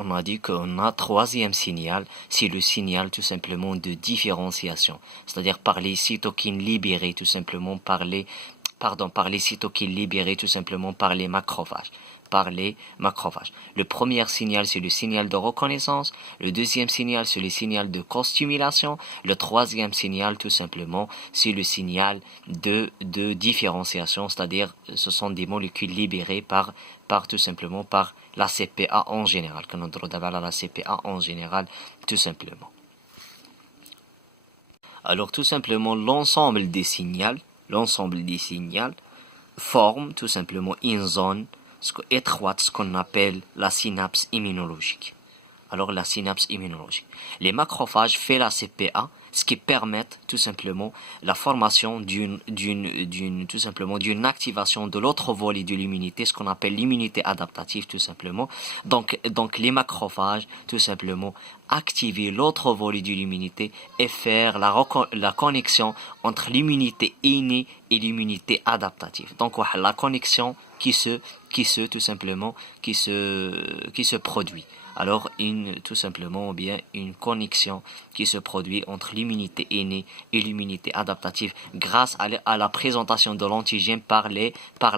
on a dit qu'on a troisième signal, c'est le signal tout simplement de différenciation, c'est-à-dire par les cytokines libérées tout simplement par les cytokines libérées tout simplement par les macrophages. Le premier signal, c'est le signal de reconnaissance. Le deuxième signal, c'est le signal de co-stimulation. Le troisième signal, tout simplement, c'est le signal de différenciation, c'est-à-dire ce sont des molécules libérées par tout simplement par la CPA en général. Quand on parle la CPA en général, tout simplement. Alors tout simplement, l'ensemble des signaux forment tout simplement une zone étroite, ce qu'on appelle la synapse immunologique. Alors la synapse immunologique. Les macrophages font la CPA, ce qui permet tout simplement la formation d'une activation de l'autre volet de l'immunité, ce qu'on appelle l'immunité adaptative tout simplement. Donc les macrophages tout simplement activer l'autre volet de l'immunité et faire la connexion entre l'immunité innée et l'immunité adaptative. Donc la connexion qui se produit. Alors tout simplement bien une connexion qui se produit entre l'immunité innée et l'immunité adaptative grâce à la présentation de l'antigène par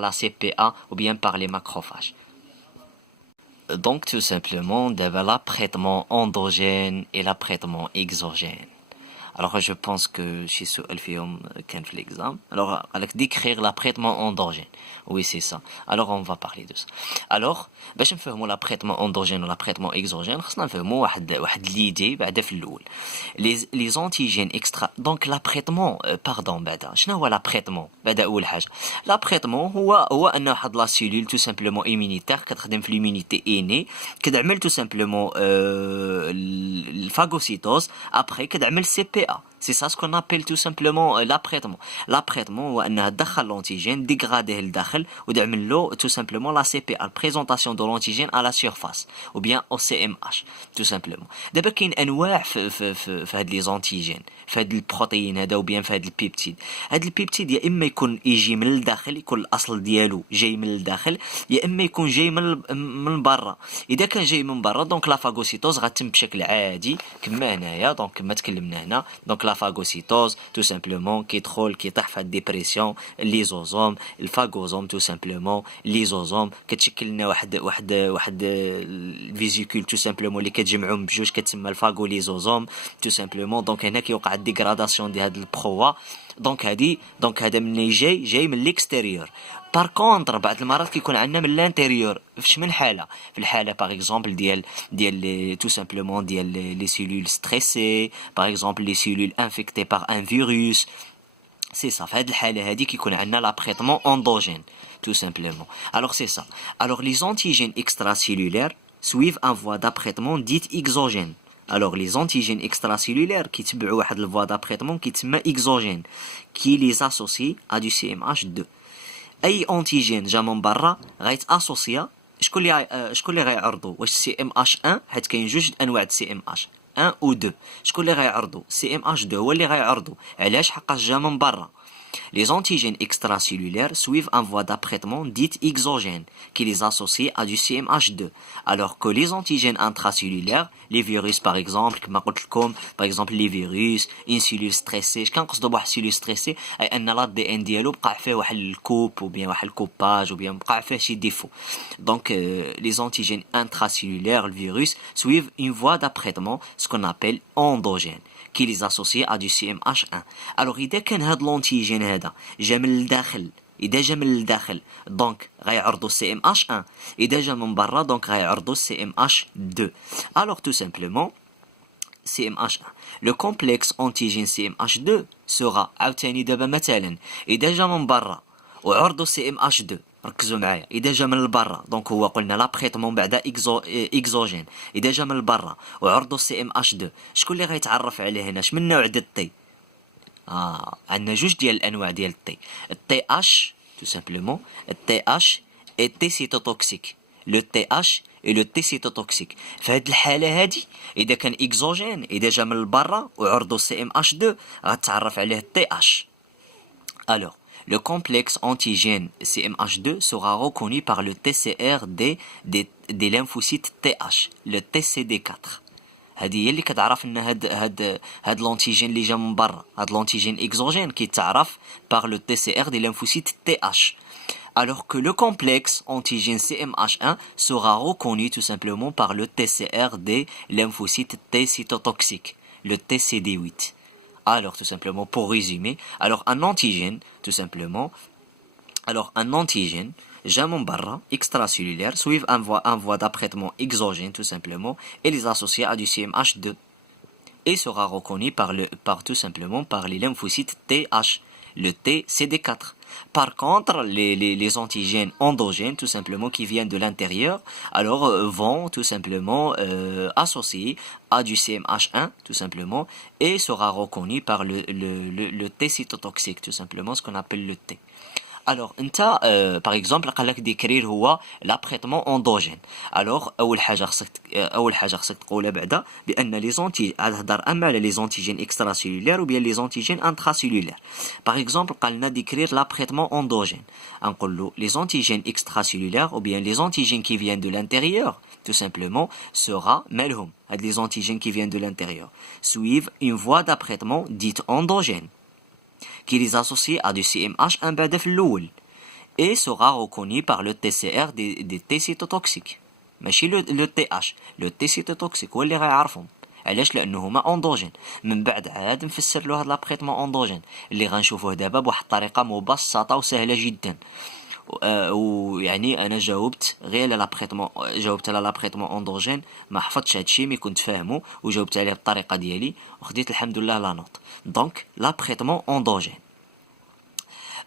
la CPA ou bien par les macrophages. Donc tout simplement l'apprêtement endogène et l'apprêtement exogène. Alors je pense que chez ce Alphium كان في l'examen. Alors avec décrire l'apprêtement endogène. Oui, c'est ça. Alors on va parler de ça. Alors باش نفهموا l'apprêtement endogène ou l'apprêtement exogène خصنا نفهموا واحد l'idée بعدا في الاول. Les antigènes extra donc l'apprêtement pardon بعدا شنو هو l'apprêtement بعدا اول حاجه. L'apprêtement هو ان واحد لا سيلول tout simplement immunitaire كتخدم في l'immunité innée كتعمل tout simplement الفاغوسيتوز après كتعمل CPA. C'est ça ce qu'on appelle tout simplement l'apprêtement. L'apprêtement هو انها تدخل l'antigène dégrader لداخل وتعمل له tout simplement la CPA, la présentation de l'antigène à la surface ou bien au CMH tout simplement. دابا كاين انواع في هاد لي زونتيجين في هاد البروتين هذا وبيان في هاد البيبتيد. هاد البيبتيد يا اما يكون يجي من الداخل يكون الاصل ديالو جاي من الداخل يا اما يكون جاي من برا. اذا كان جاي من برا دونك لا فاغوسيتوز غتتم بشكل عادي كما هنايا دونك كما تكلمنا هنا دونك لا فاغوسيتوز tout simplement كيدخل كيطيح في الديبريسيون ليزوزوم الفاغوزوم tout simplement ليزوزوم كتشكل لنا واحد الفيزيكول tout simplement اللي كتجمعهم بجوج كتسمى الفاغوليزوزوم tout simplement دونك هنا كيوقع الديغراداسيون ديال هاد البروا دونك هذا من جاي من ليكستيريور. بار كونتر بعض المرات كيكون عندنا من لانتيريور في الحاله باغ اكزومبل ديال tout simplement ديال لي سيلول ستريسي باغ اكزومبل لي سيلول انفيكتي باغ ان فيروس. C'est ça. في هذه الحالة هذه كيكون عندنا l'apprêtement endogène tout simplement. Alors c'est ça. Alors les antigènes extracellulaires suivent un voie d'apprêtement dite exogène. Alors les antigènes extracellulaires كيتبعوا واحد الفوا d'apprêtement كيتسمى exogène qui les associe à du CMH2. اي انتيجين جا من برا غيتاسوسيا شكون اللي غيعرضو واش سي ام اش 1 حيت كاين جوج انواع د سي ام اش 1 و 2 شكون اللي غيعرضو سي ام اش 2 هو اللي غيعرضو علاش حقاش جا من برا. Les antigènes extracellulaires suivent un voie d'apprêtement dite exogène qui les associe à du CMH2 alors que les antigènes intracellulaires les virus par exemple كما قلت لكم par exemple les virus une cellule stressée كنقصدوا بواحد cellule stressée اي ان لا دي ان ديالو بقى فيه واحد الكوب ou bien واحد الكوباج ou bien بقى فيه شي ديفو. Donc les antigènes intracellulaires le virus suivent une voie d'apprêtement ce qu'on appelle endogène qui les associe à du CMH1. Alors إذا كان هاد l'antigène هذا جا من الداخل إذا جا من الداخل دونك غيعرضوا CMH1 إذا جا من برا دونك غيعرضوا CMH2. Alors tout simplement CMH1 le complexe antigène CMH2 sera عاوتاني دابا مثلا إذا جا من برا وعرضوا CMH2 ركزوا معايا إذا جا من البرا دونك هو قلنا لابريتمون بعدا إكزوجين إذا جا من البرا وعرضوا سي ام اش 2 شكون اللي غيتعرف عليه هنا شمن نوع ديال الطي عندنا جوج ديال الأنواع ديال الطي الطي اش تو سامبلومون الطي اش اي الطي سيتوتوكسيك لو طي اش اي لو طي سيتوتوكسيك. في هاد الحالة هادي إذا كان إكزوجين إذا جا من البرا وعرضوا سي ام اش 2 غتعرف عليه الطي اش. Alors le complexe antigène CMH2 sera reconnu par le TCR des lymphocytes TH, le TCD4. هذه هي اللي كتعرف ان هاد l'antigène اللي جا من برا هاد l'antigène exogène كيتعرف par le TCR des lymphocytes TH. Alors que le complexe antigène CMH1 sera reconnu tout simplement par le TCR des lymphocytes T cytotoxiques, le TCD8. Alors tout simplement, pour résumer, alors un antigène, tout simplement, jamais barra, extracellulaire, suivent un voie d'apprêtement exogène tout simplement et les associer à du CMH2 et sera reconnu par tout simplement par les lymphocytes TH, le TCD4. Par contre, les antigènes endogènes, tout simplement, qui viennent de l'intérieur, alors vont tout simplement associer à du CMH1, tout simplement, et sera reconnu par le T cytotoxique, tout simplement, ce qu'on appelle le T. Alors, par exemple, قال لك décrire هو l'apprêtement endogène. Alors, أول حاجة خصك تقولها بعدا بأن لي زونتي هضر أما على لي زونتيجين extracellulaires ou bien les antigènes intracellulaires. Par exemple, قال لنا décrire l'apprêtement endogène. نقول les antigènes extracellulaires ou bien les antigènes qui viennent de l'intérieur, tout simplement, sera مالهم. Les antigènes qui viennent de l'intérieur suivent une voie d'apprêtement dite endogène, qui les associe à du CMH1 بعدا في الأول et sera reconnu par le TCR des T cytotoxiques. ماشي le TH, le T cytotoxique هو اللي غيعرفهم. علاش؟ لانه هما اندوجين. من بعد عاد نفسر له هذا لابريتمون اندوجين اللي غنشوفوه دابا بواحد الطريقه مبسطه وسهله جدا. ويعني انا جاوبت غير على لابريتمون، جاوبت على لابريتمون اندوجين، ما حفظتش هادشي مي كنت فاهمه وجاوبت عليه بالطريقه ديالي وخديت الحمد لله لا نوت. دونك لابريتمون اندوجين.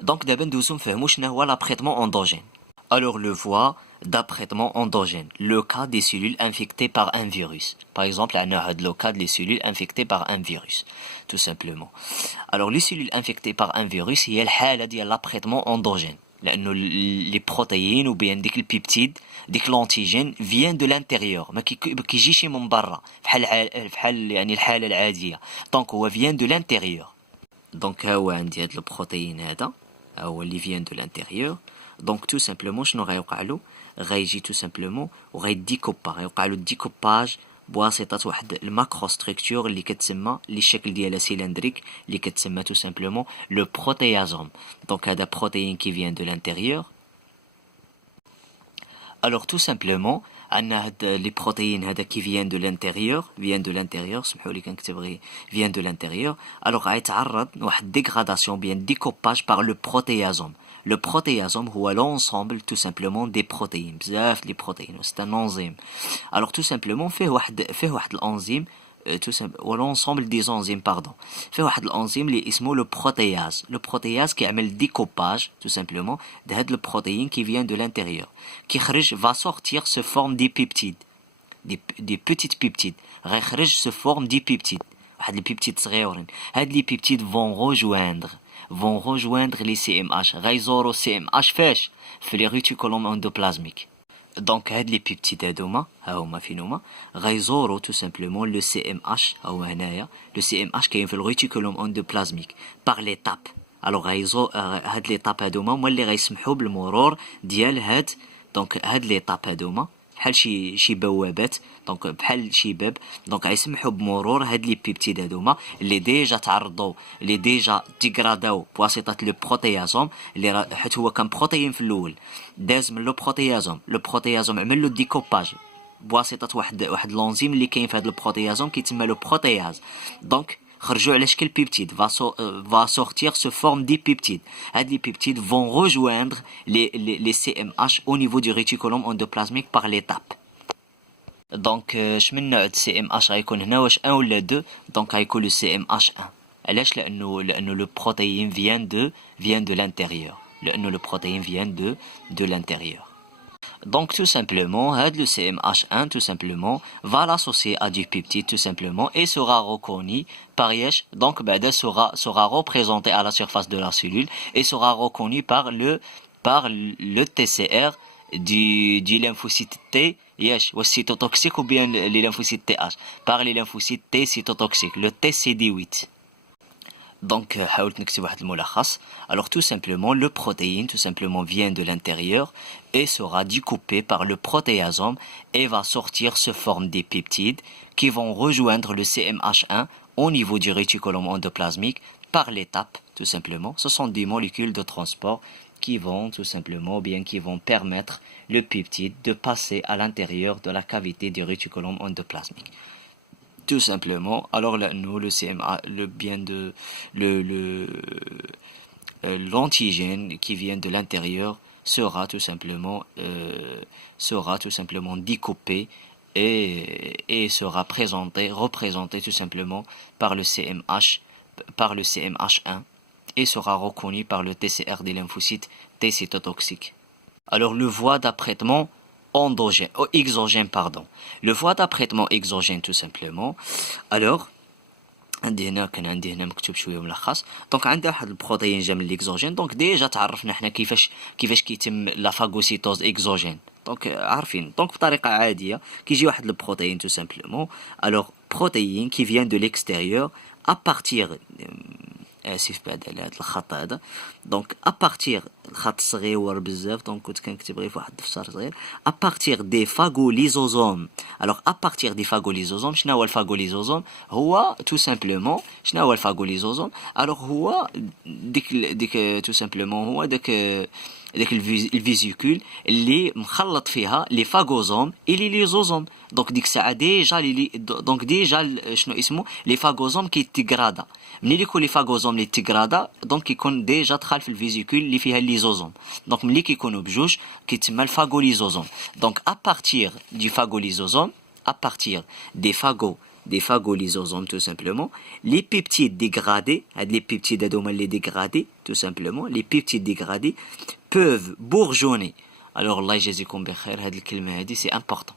دونك دابا ندوزو نفهمو شنو هو l'apprêtement endogène. Alors le voie d'apprêtement endogène, le cas des cellules infectées par un virus. Par exemple, on a le cas des cellules infectées par un virus, tout simplement. Alors les cellules infectées par un virus, هي الحالة ديال l'apprêtement endogène. لأنه les protéines ou bien ديك البيبتيد ديك l'antigène vient de l'intérieur، ما كيجيش من برا بحال يعني الحالة العادية. Donc هو vient de l'intérieur. Donc ها هو عندي هاد البروتين هذا هو اللي vient de l'intérieur. Donc tout simplement شنو غيوقع له؟ غيجي tout simplement وغيديكوبا، غيوقع له الديكوباج بواسطة واحد الماكرو ستركتور اللي كتسمى اللي الشكل ديالها سيلندريك اللي كتسمى tout simplement le protéasome. Donc هذا بروتين qui vient de l'intérieur. Alors tout simplement عندنا هاد لي بروتين هذا qui vient de l'intérieur سمحوا لي كنكتب غير vient de l'intérieur. alors غيتعرض لواحد dégradation bien découpage par le protéasome. Le protéasome هو l'ensemble tout simplement des protéines، بزاف لي بروتين، c'est un enzyme. alors tout simplement فيه واحد الانزيم ou l'ensemble des enzymes pardon. فيه واحد الانزيم اللي اسمه le protéase. Le protéase كيعمل découpage tout simplement de هاد le protéine qui vient de l'intérieur، كيخرج va sortir se forme des peptides، des petites peptides، غيخرج se forme des peptides، واحد les peptides صغيورين. هاد les peptides vont rejoindre les CMH، غيزورو CMH فاش؟ في les réticulum endoplasmique. Donc هاد لي بيبتيد هادوما ها هما فين هما غيزورو tout simplement le CMH ها هو هنايا le CMH كاين في الريتيكولوم اندوبلازميك par l'étape. alors هاد ليطاب هادوما هما اللي غيسمحوا بالمرور ديال هاد ليطاب هادوما بحال شي بوابات، دونك بحال شي باب، دونك غيسمحوا بمرور هاد لي بيبتيد هادوما اللي ديجا تعرضوا اللي ديجا ديغراداو بواسطه لو بروتيازوم اللي حيت هو كان بروتين في الاول داز من لو بروتيازوم عمل له ديكوباج بواسطه واحد لونزيم اللي كاين في هاد البروتيازوم كيتسمى له بروتياز. دونك خرجوا على شكل بيبتيد va sortir se forme des peptides. هاد les peptides vont rejoindre les CMH au niveau du réticulum endoplasmique par l'étape. دونك شمن نوع CMH غيكون هنا؟ واش 1 ولا 2؟ دونك غيكون le CMH1. علاش؟ لانه le protéine vient de l'intérieur. لانه le protéine vient de l'intérieur. Donc tout simplement, le CMH1 tout simplement va l'associer à du peptide tout simplement et sera reconnu par Yesh, donc sera représenté à la surface de la cellule et sera reconnu par le TCR du lymphocyte T, Yesh, ou cytotoxique ou bien les lymphocytes TH, par les lymphocytes T cytotoxiques, le TCD8. Donc, حاولت نكتب واحد الملخص. Alors, tout simplement, le protéine, tout simplement, vient de l'intérieur et sera découpé par le protéasome et va sortir sous forme des peptides qui vont rejoindre le CMH1 au niveau du réticulum endoplasmique par l'étape, tout simplement. Ce sont des molécules de transport qui vont, tout simplement, bien qui vont permettre le peptide de passer à l'intérieur de la cavité du réticulum endoplasmique. Tout simplement. Alors là, nous, le CMA, le bien de l'antigène qui vient de l'intérieur sera tout simplement découpé et sera représenté tout simplement par le CMH1 et sera reconnu par le TCR des lymphocytes T cytotoxiques. Alors le voie d'apprêtement exogène, pardon. Le voie d'apprêtement exogène tout simplement. Alors عندي هنا مكتوب شويه ملخص. دونك عندها واحد البروتين جا من الاكزوجين. دونك ديجا تعرفنا حنا كيفاش كيتم لا فاغوسيتوز اكزوجين. دونك عارفين دونك بطريقه عاديه كيجي واحد البروتين tout simplement. Alors protéine qui vient de l'extérieur à partir اسف بعد على هذا الخط هذا. دونك ابارتير الخط صغير بزاف دونك كنت كنكتب غير في واحد الدفتر صغير ابارتير دي فاغوليزوزوم. الوغ ابارتير دي فاغوليزوزوم شنو هو الفاغوليزوزوم؟ هو تو سامبلومون شنو هو الفاغوليزوزوم؟ الوغ هو ديك تو سامبلومون هو داك الفيزيكول اللي مخلط فيها لي فاغوزوم اي لي ليزوزوم. دونك ديك الساعه ديجا شنو اسمه لي فاغوزوم كيتيغرادا. ملي يكون لي فاغوزوم لي تيغرادا دونك يكون ديجا دخل في الفيزيكول اللي فيها الليزوزوم. دونك ملي كيكونوا بجوج كيتسمى الفاغوليزوزوم. دونك ابارتير دي فاغوليزوزوم ابارتير des phagolysosomes tout simplement, les peptides dégradés, les peptides les dégradés tout simplement, les peptides dégradés peuvent bourgeonner. Alors Allah يجازيكم بخير هذه الكلمة هذه c'est important.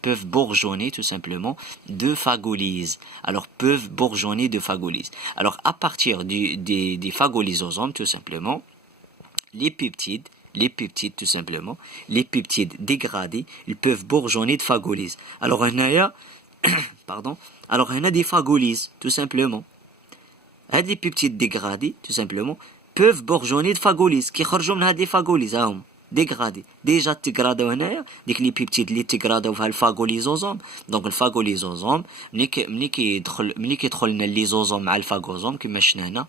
Peuvent bourgeonner tout simplement de phagolyse. Alors peuvent bourgeonner de phagolyse. Alors à partir des phagolysosomes tout simplement, les peptides tout simplement, les peptides dégradés, ils peuvent bourgeonner de phagolyse. Alors pardon. Alors on a des phagolyses tout simplement. Les peptides dégradés tout simplement peuvent bourgeonner de phagolyse qui خرجوا من هاد لي phagolyses هاهم dégradés déjà تيغراداو هنايا ديك لي بيبتيد اللي تيغراداو فيها الفاغوليزوزوم. دونك الفاغوليزوزوم ملي كيدخل لنا الليزوزوم مع الفاغوزوم كما شفنا هنا.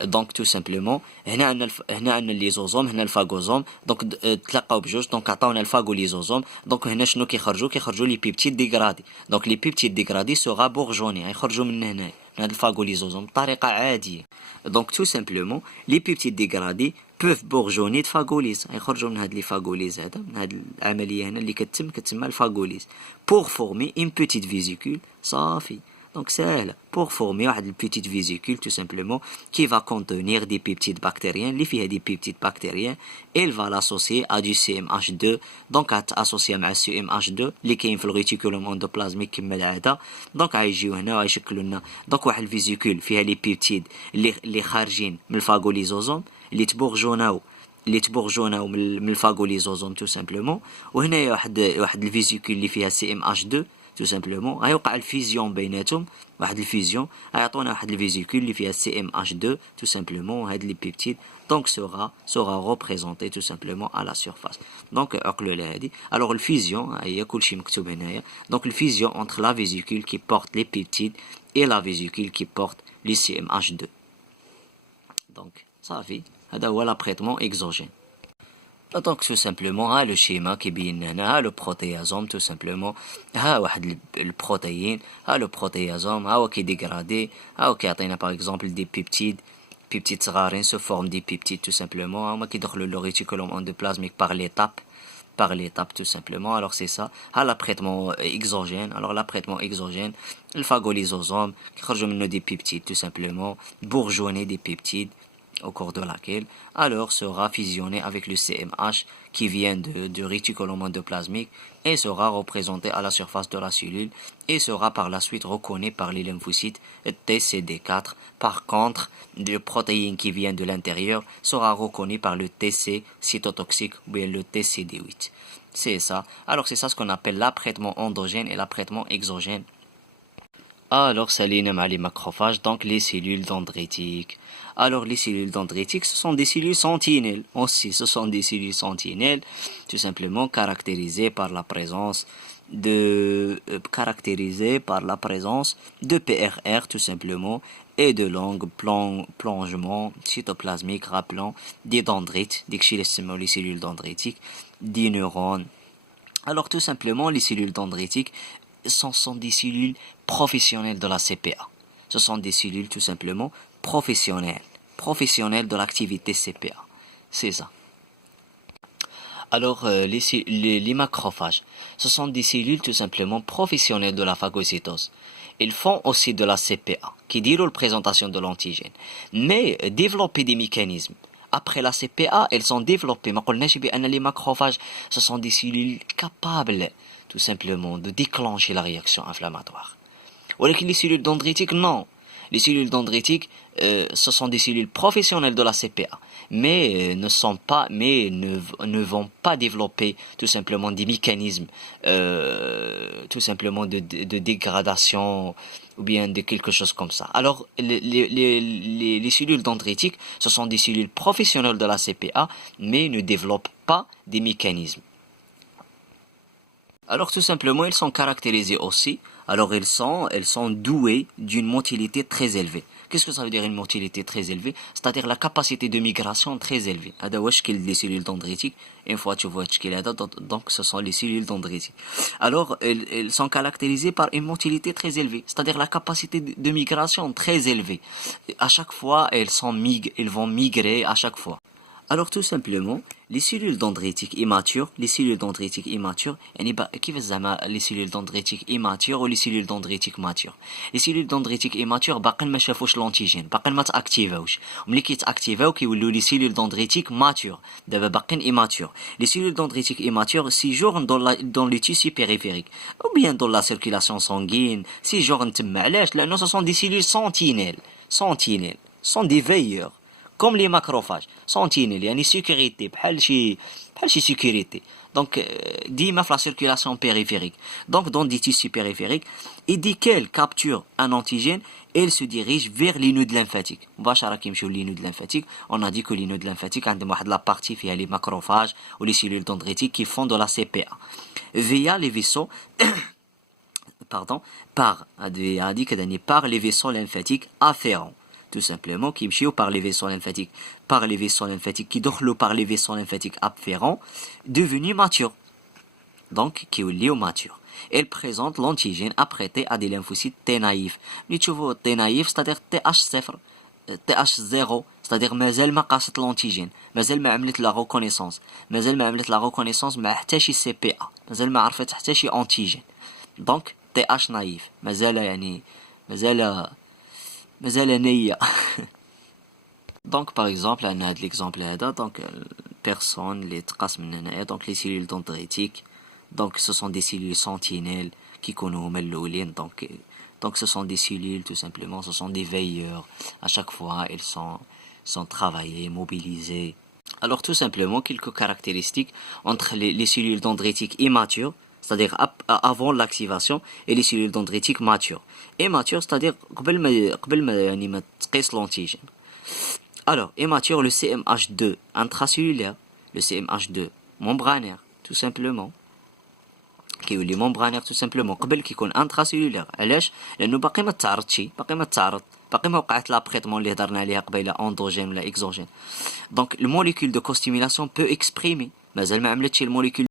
دونك تو سامبلومون هنا عندنا الليزوزوم هنا الفاغوزوم. دونك تلاقاو بجوج دونك عطاونا الفاغوليزوزوم. دونك هنا شنو كيخرجوا لي بيبتيد ديغرادي. دونك لي بيبتيد ديغرادي سوغا بورجوني يخرجوا من هنا من هاد الفاغوليزوزوم بطريقه عاديه. دونك تو سامبلومون لي بيبتيد ديغرادي peuvent bourgeonner de phagolyse يخرجوا من هاد لي phagolyse هذا من هاد العمليه هنا اللي كتسمى الفاغوليز pour former une petite vésicule صافي. Donc c'est pour former une petite vésicule tout simplement qui va contenir des peptides bactériens. Les filles des peptides bactériens, elle va l'associer à du CMH2. Donc associé à CMH2 اللي كاين في الريتيكولوم اندوبلازميك كما العاده. دونك غيجيو هنا ويشكلوا لنا دونك واحد الفيزيكول فيها لي بيبتيد اللي خارجين من الفاغوليزوزوم اللي تبورجوناو من الفاغوليزوزوم تو سامبلومون. وهنايا واحد الفيزيكول اللي فيها CMH2 tout simplement غيوقع الفيزيون بيناتهم واحد الفيزيون غيعطونا واحد الفيزيكول اللي فيها CMH2 tout simplement هاد لي بيبتيد donc sera représenté tout simplement à la surface. donc عقلوا على هادي. alors الفيزيون هي كلشي مكتوب هنايا. donc الفيزيون entre la vésicule qui porte les peptides et la vésicule qui porte les CMH2. donc صافي هذا هو l'apprêtement exogène. Donc tout simplement ها le schéma كيبين هنا ها le protéasome tout simplement ها واحد البروتين ها le protéasome ها هو كيديغرادي ها هو كيعطينا par exemple des peptides صغارين sous forme des peptides tout simplement هما كيدخلوا le réticulum endoplasmique par l'étape tout simplement. alors c'est ça ها l'apprêtement exogène. alors l'apprêtement exogène le phagolysosome كيخرجوا منه des peptides tout simplement bourgeonner des peptides au cours de laquelle alors sera fusionné avec le CMH qui vient du réticulum endoplasmique et sera représenté à la surface de la cellule et sera par la suite reconnu par les lymphocytes TCD4. Par contre, le protéine qui vient de l'intérieur sera reconnu par le TC cytotoxique ou bien le TCD8. C'est ça. Alors c'est ça ce qu'on appelle l'apprêtement endogène et l'apprêtement exogène. Alors, ça les nomme les macrophages, donc les cellules dendritiques. Alors, les cellules dendritiques, ce sont des cellules sentinelles. Aussi, ce sont des cellules sentinelles, tout simplement caractérisées par la présence de PRR, tout simplement, et de longues plongements cytoplasmiques rappelant des dendrites, des cellules dendritiques, des neurones. Alors, tout simplement, les cellules dendritiques sont des cellules professionnelles de la CPA. Ce sont des cellules tout simplement professionnelles de l'activité CPA. C'est ça. Alors, les macrophages, ce sont des cellules tout simplement professionnelles de la phagocytose. Ils font aussi de la CPA, qui dit la présentation de l'antigène, mais développer des mécanismes. Après la CPA, elles sont développées. Les macrophages, ce sont des cellules capables, tout simplement, de déclencher la réaction inflammatoire. Ou les cellules dendritiques, non. Les cellules dendritiques, ce sont des cellules professionnelles de la CPA, mais ne vont pas développer tout simplement des mécanismes, tout simplement de dégradation ou bien de quelque chose comme ça. Alors, les cellules dendritiques, ce sont des cellules professionnelles de la CPA, mais ne développent pas des mécanismes. Alors tout simplement, ils sont caractérisés aussi. Alors elles sont douées d'une motilité très élevée. Qu'est-ce que ça veut dire une motilité très élevée? C'est-à-dire la capacité de migration très élevée. هذا هو شكل les cellules dendritiques. Une fois tu vois الشكل هذا, donc ce sont les cellules dendritiques. Alors elles sont caractérisées par une motilité très élevée, c'est-à-dire la capacité de migration très élevée. À chaque fois, elles vont migrer à chaque fois. Alors tout simplement, les cellules dendritiques immatures, les cellules dendritiques immatures ou les cellules dendritiques matures. Les cellules dendritiques immatures باقين ما شافوش l'antigène, باقين ما تاكتيفاوش. وملي كيتاكتيفاو كيولوا les cellules dendritiques matures. دابا باقين immatures. Les cellules dendritiques immatures séjournent dans les tissus périphériques ou bien dans la circulation sanguine. séjournent تما علاش؟ لأنه ce sont des cellules sentinelles, sont des veilleurs. Comme les macrophages, sentinelles, يعني sécurité, بحال شي sécurité. Donc, ديما في la circulation périphérique. Donc, dans des tissus périphériques, et dès qu'elles capturent un antigène, elles se dirigent vers les nodes lymphatiques. مباشرة كيمشيو les nodes lymphatiques. On a dit que les nodes lymphatiques عندهم واحد la partie فيها les macrophages ou les cellules dendritiques qui font de la CPA. Via les vaisseaux, par les vaisseaux lymphatiques afférents. Tout simplement, qui يمشيو par les vaisseaux lymphatiques qui دخلوا par les vaisseaux lymphatiques afférents devenus matures. Donc, qui يوليو matures. Elle présente l'antigène apprêté à des lymphocytes T naïfs. اللي تشوفوا T naïf, c'est-à-dire TH0, TH0, c'est-à-dire مازال ما قاست l'antigène, مازال ما عملت la reconnaissance, مع حتى شي CPA, مازال ما عرفت حتى شي antigène. Donc, TH naïf, مازال نية. Donc par exemple, on a l'exemple هذا, donc personne les تقاس من هنايا, donc les cellules dendritiques, donc ce sont des cellules sentinelles qui كيكونوا هما الأولين, donc ce sont des cellules tout simplement, ce sont des veilleurs. À chaque fois, elles sont travaillées, mobilisées. Alors tout simplement, quelques caractéristiques entre les cellules dendritiques immatures, c'est-à-dire avant l'activation, et les cellules dendritiques matures. Immatures, c'est-à-dire قبل ما تقيس l'antigène. Alors, immature, le CMH2 intracellulaire, le CMH2 membranaire, tout simplement. كيولي membranaire tout simplement قبل كيكون intracellulaire. علاش؟ لأنه باقي ما تعرضش، باقي ما وقعت لابريتمون اللي هضرنا عليها قبيله اندوجين ولا اكزوجين. Donc, le molécule de costimulation peut exprimer، مازال ما عملتش الموليكول